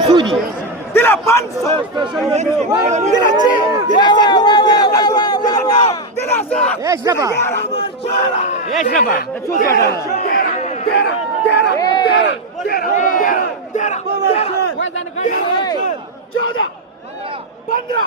سودي dila panso dila ci dila sa dila sa ايش نبى ايش نبى تشوف चौदह पंद्रह